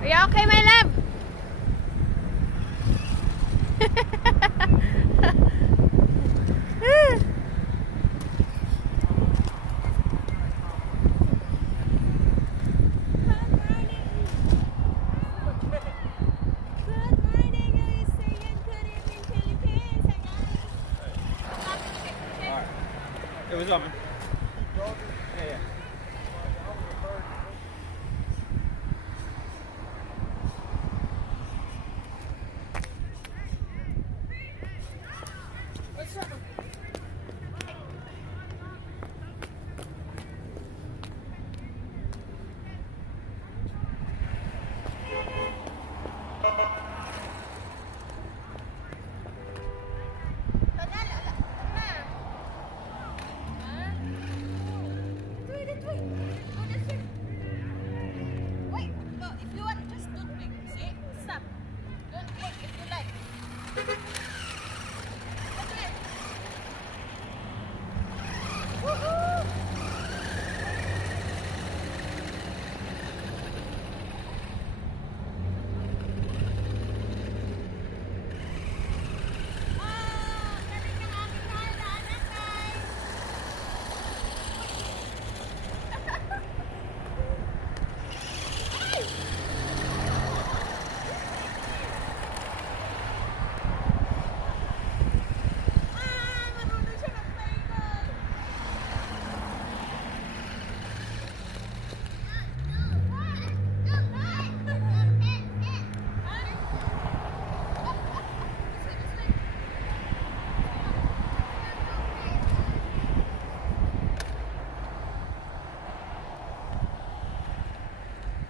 Are you okay, my love? It was on me. Yeah, yeah. Wait, no, if you want, just don't click. See? Stop. Don't click if you like. Okay. Woohoo! Galing ng aming halaman, guys. Marunong siya mag-paintball.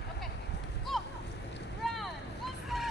Okay, go! Run! Faster!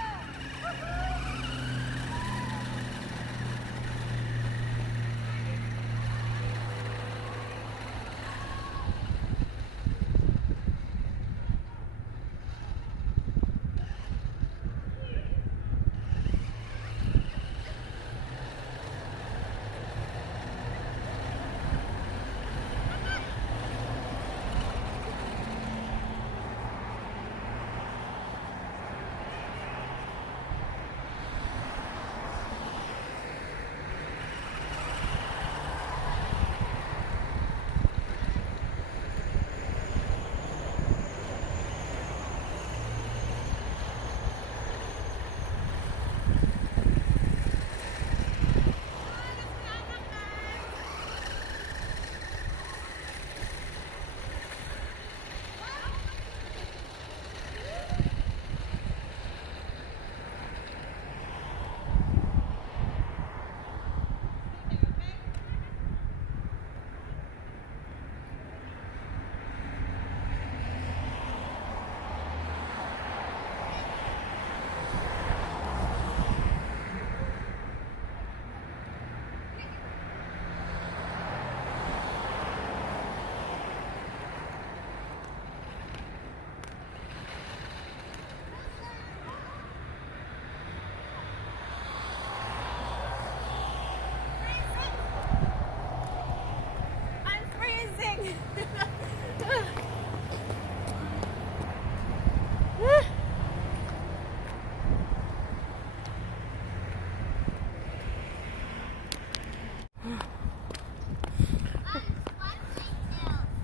I'm freezing.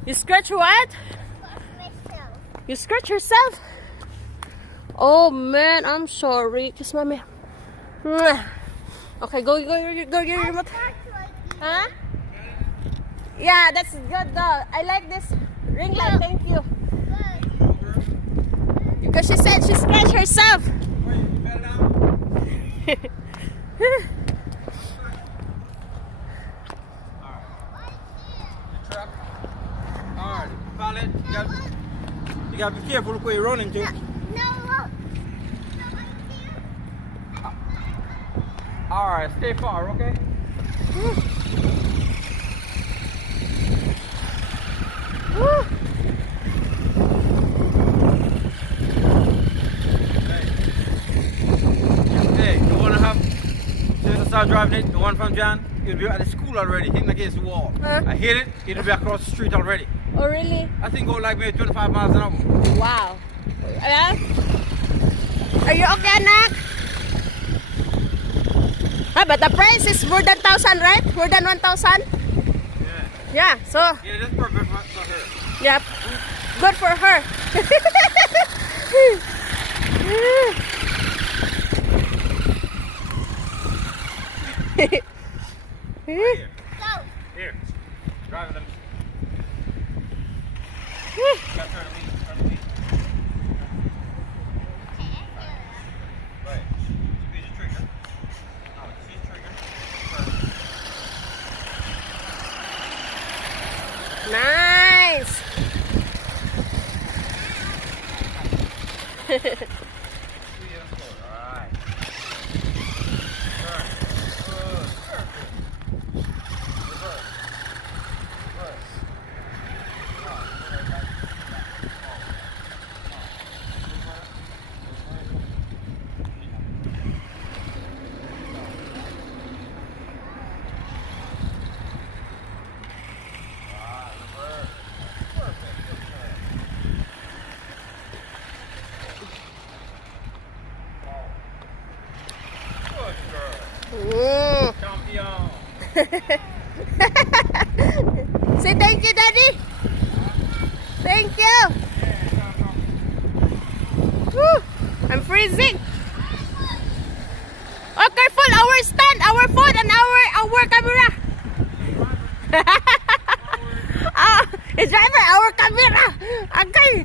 You scratch what? You scratch yourself? Oh man, I'm sorry. Kiss mommy. Mwah. Okay, go get your remote. Huh? Yeah, that's good though. I like this ring light. Thank you. Because she said she scratched herself. Alright, pilot, you gotta be careful where you're running to. Alright, stay far, okay? Hey, you wanna have, since I started driving it, the one from John, it'll be at the school already, hitting against the wall. Huh? I hit it, it'll be across the street already. Oh, really? I think go like maybe 25 miles an hour. Wow. Ayan. Are you okay, anak? Ah, but the price is more than 1,000, right? More than 1,000? Yeah. Yeah, so, Yeah, that's perfect for her. yeah, good for her. Here. Here. Drive them. Got turn the lead. Turn the lead. Right. Squeeze the trigger. No, squeeze the trigger. Nice. Squeeze it forward. All right. Turn. Good. Perfect. Reverse. Reverse. Good girl. Mm. Champion. Say thank you, Daddy. Thank you. Woo. I'm freezing. Oh, careful! Our stand, our phone, and our camera. Ah, it's driver, our camera. Okay.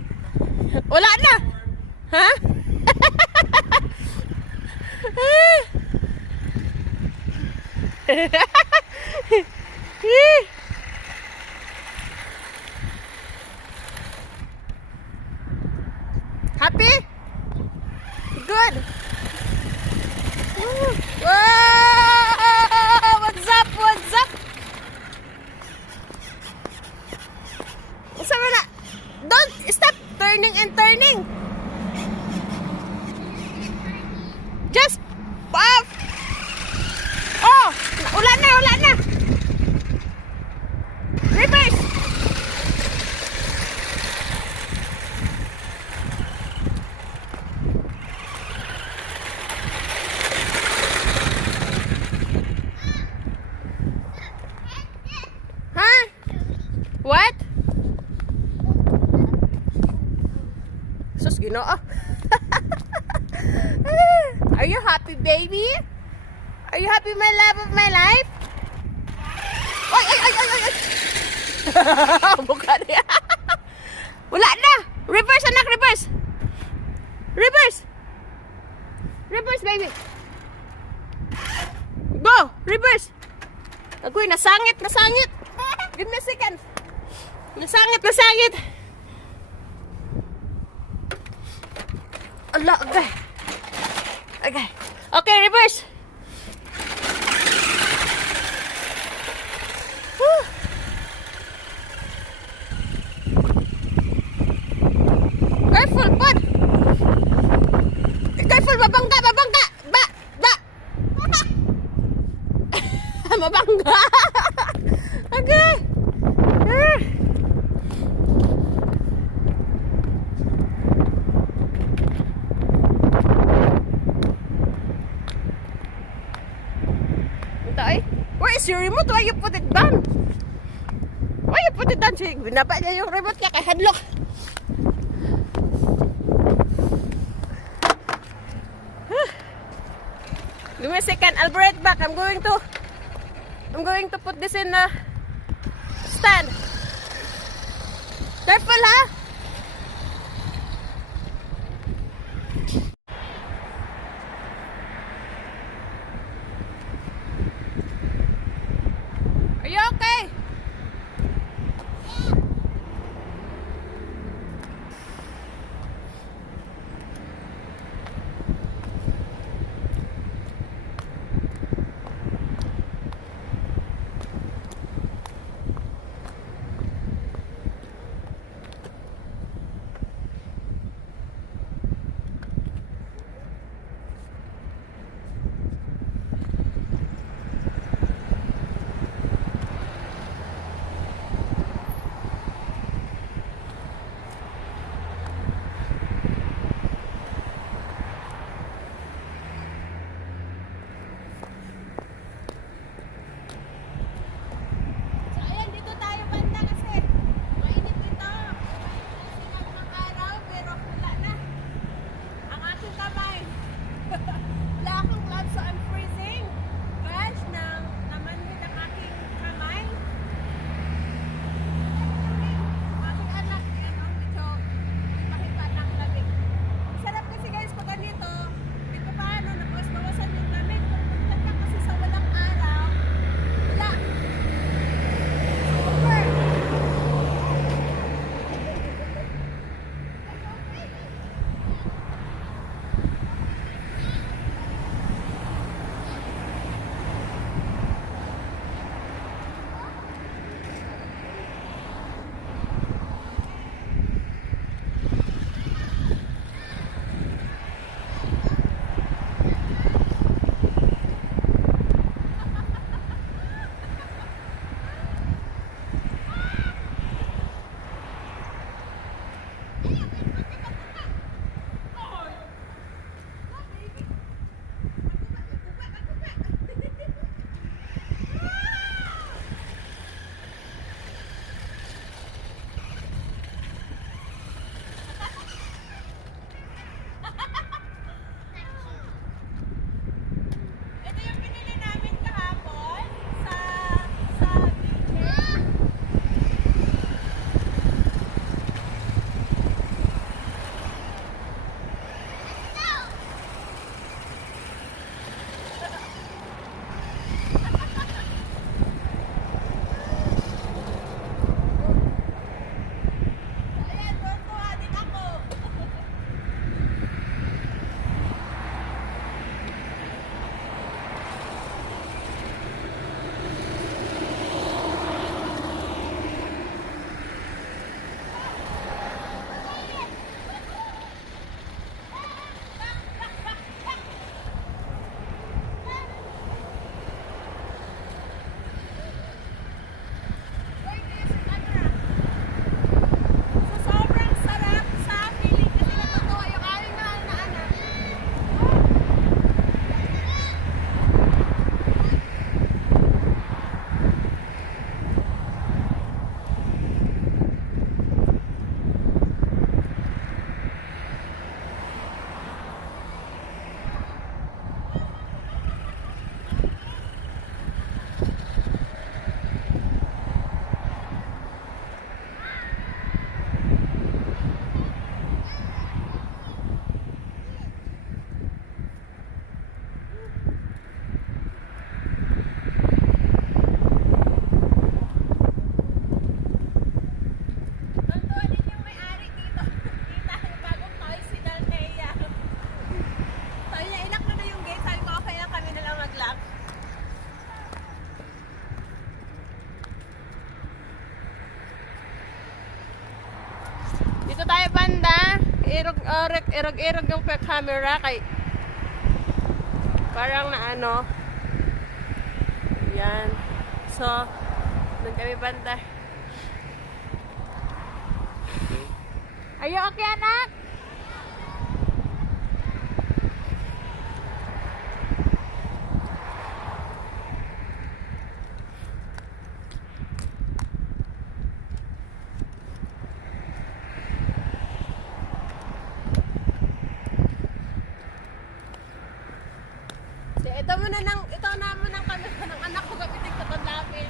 Wala na. Ha? Happy? Good. Woo. Whoa! What's up? What's up? Sabi na, don't stop turning and turning. Just off. Oh, wala na, wala na. Reverse. Huh? What? Sus, Ginoo. Are you happy, baby? Are you happy, my love of my life? Ay, ay, ay, ay, ay. Buka niya. Wala na. Reverse, anak, reverse. Reverse. Reverse, baby. Go, reverse. Agoy, nasangit, nasangit. Give me a second. Nasangit, nasangit. Allah, okay. Okay. Okay, reverse. Woo. Careful, bud. Careful, mabangga, mabangga. Ba. Mabangga. Okay. Where is your remote? Why you put it down? Why you put it down? Sige, binaba niya yung remote niya kay hadlock. Give me a second. I'll be right back. I'm going to put this in the stand. Careful, ha? Are you okay? Arek, irag-irag yung camera kay parang na ano. Yan. So, doon kami banda. Are you okay, anak? Ito na mo ng camera ng anak ko gamitin ko itong namin.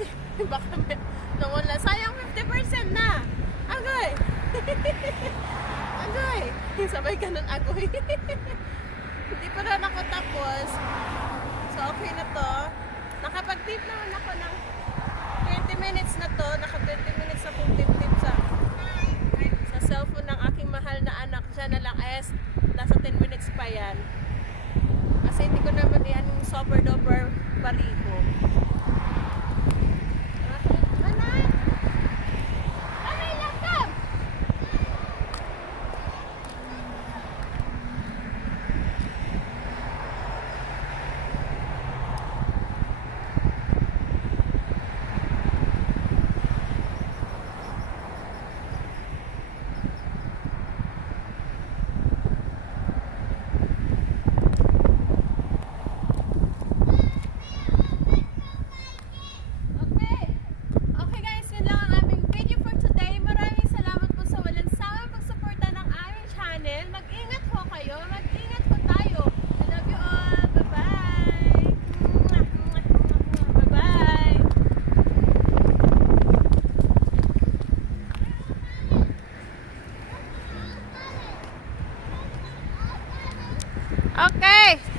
kasi baka may nawala. Sayang 50% na. Agoy! Agoy! Sabay ganun agoy. Hindi pa rin ako tapos. So okay na to. Nakapag-tip naman ako ng 20 minutes na to. Naka 20 minutes akong tip-tip sa cellphone ng aking mahal na anak. Siya na lang nasa 10 minutes pa yan. Kasi hindi ko naman yan yung super duper bariho. Anak! Aray, lakam! Okay guys, yun lang ang aming video for today. Maraming salamat po sa walang sawang pagsuporta ng aming channel. Mag-ingat po kayo, mag-ingat po tayo. I love you all. Bye-bye. Bye-bye. Okay.